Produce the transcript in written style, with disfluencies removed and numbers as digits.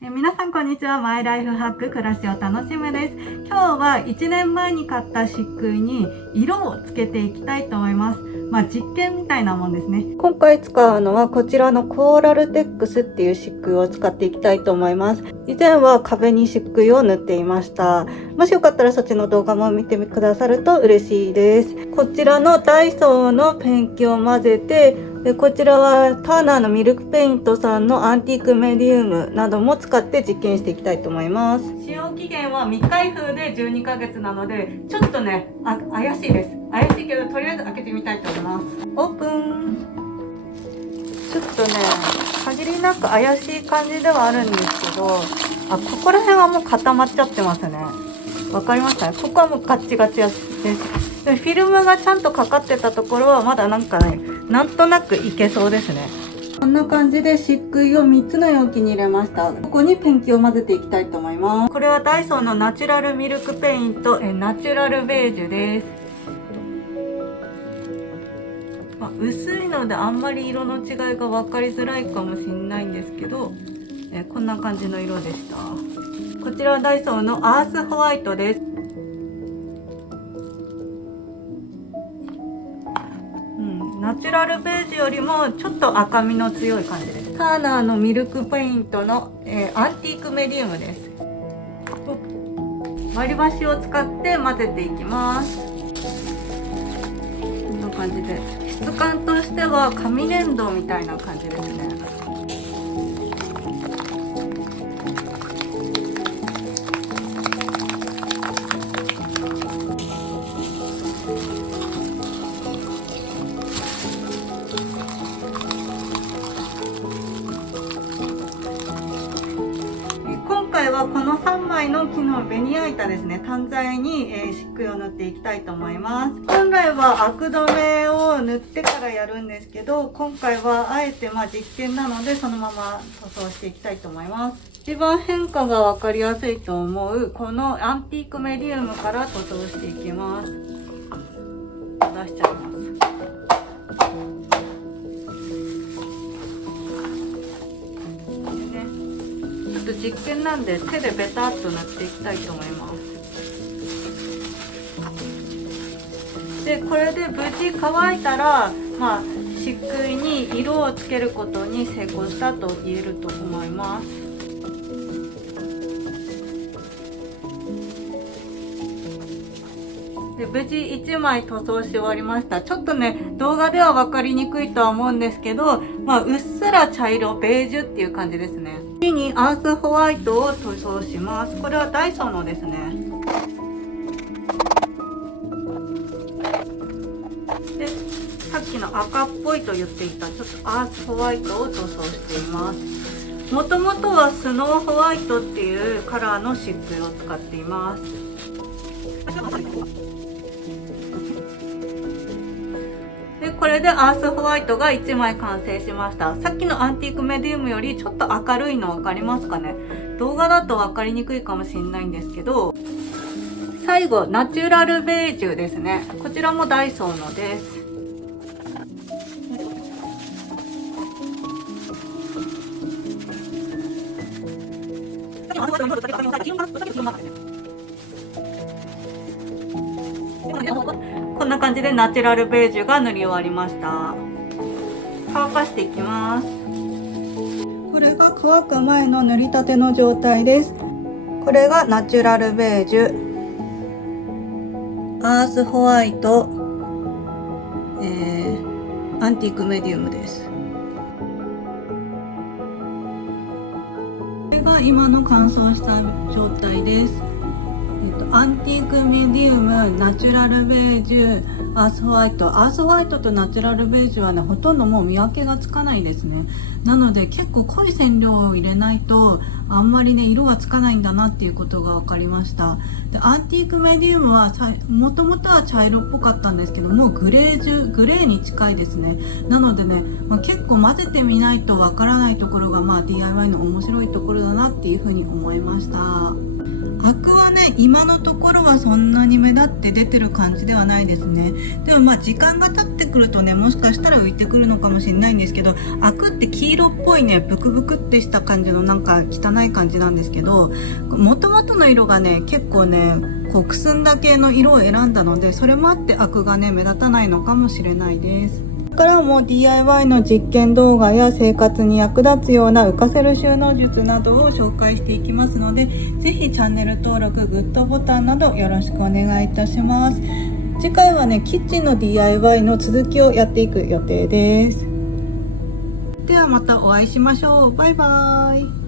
皆さんこんにちは。マイライフハック暮らしを楽しむです。今日は1年前に買った漆喰に色をつけていきたいと思います。実験みたいなもんですね。今回使うのはこちらのコーラルテックスっていう漆喰を使っていきたいと思います。以前は壁に漆喰を塗っていました。もしよかったらそっちの動画も見てくださると嬉しいです。こちらのダイソーのペンキを混ぜて、こちらはターナーのミルクペイントさんのアンティークメディウムなども使って実験していきたいと思います。使用期限は未開封で12ヶ月なので、ちょっとね、怪しいです。怪しいけど、とりあえず開けてみたいと思います。オープン。ちょっとね、限りなく怪しい感じではあるんですけど、ここら辺はもう固まっちゃってますね。わかりました？ここはもうガッチガチです。でフィルムがちゃんとかかってたところはまだなんかね、なんとなくいけそうですね。こんな感じで漆喰を3つの容器に入れました。ここにペンキを混ぜていきたいと思います。これはダイソーのナチュラルミルクペイントナチュラルベージュです。薄いのであんまり色の違いが分かりづらいかもしれないんですけど、こんな感じの色でした。こちらはダイソーのアースホワイトです。ナチュラルベージュよりもちょっと赤みの強い感じです。ターナーのミルクペイントの、アンティークメディウムです。割り箸を使って混ぜていきます。こんな感じで質感としては紙粘土みたいな感じですね。今回はこの3枚の木のベニヤ板ですね、単材に漆喰を塗っていきたいと思います。本来はアク止めを塗ってからやるんですけど、今回はあえて実験なのでそのまま塗装していきたいと思います。一番変化が分かりやすいと思うこのアンティークメディウムから塗装していきます。出しちゃいます。実験なんで手でベタっと塗っていきたいと思います。でこれで無事乾いたら漆喰に色をつけることに成功したと言えると思います。で無事1枚塗装し終わりました。ちょっとね動画では分かりにくいとは思うんですけど、うっすら茶色ベージュっていう感じですね。次にアースホワイトを塗装します。これはダイソーのですね。でさっきの赤っぽいと言っていたちょっとアースホワイトを塗装しています。もともとはスノーホワイトっていうカラーの漆喰を使っています。これでアースホワイトが1枚完成しました。さっきのアンティークメディウムよりちょっと明るいの分かりますかね。動画だと分かりにくいかもしれないんですけど、最後ナチュラルベージュですね。こちらもダイソーのです。こんな感じでナチュラルベージュが塗り終わりました。乾かしていきます。これが乾く前の塗りたての状態です。これがナチュラルベージュ、アースホワイト、アンティークメディウムです。これが今の乾燥した状態です。アンティークメディウム、ナチュラルベージュ、アースホワイト。アースホワイトとナチュラルベージュはね、ほとんどもう見分けがつかないですね。なので結構濃い染料を入れないとあんまりね色はつかないんだなっていうことが分かりました。でアンティークメディウムはもともとは茶色っぽかったんですけども、グレーに近いですね。なのでね、結構混ぜてみないと分からないところがDIY の面白いところだなっていうふうに思いました。アクはね今のところはそんなに目立って出てる感じではないですね。でも時間が経ってくるとね、もしかしたら浮いてくるのかもしれないんですけど、アクって黄色っぽいね、ブクブクってした感じのなんか汚い感じなんですけど、元々の色がね、結構ね、こうくすんだ系の色を選んだので、それもあってアクがね、目立たないのかもしれないです。これからも DIY の実験動画や生活に役立つような浮かせる収納術などを紹介していきますので、ぜひチャンネル登録、グッドボタンなどよろしくお願いいたします。次回はね、キッチンの DIY の続きをやっていく予定です。ではまたお会いしましょう。バイバーイ。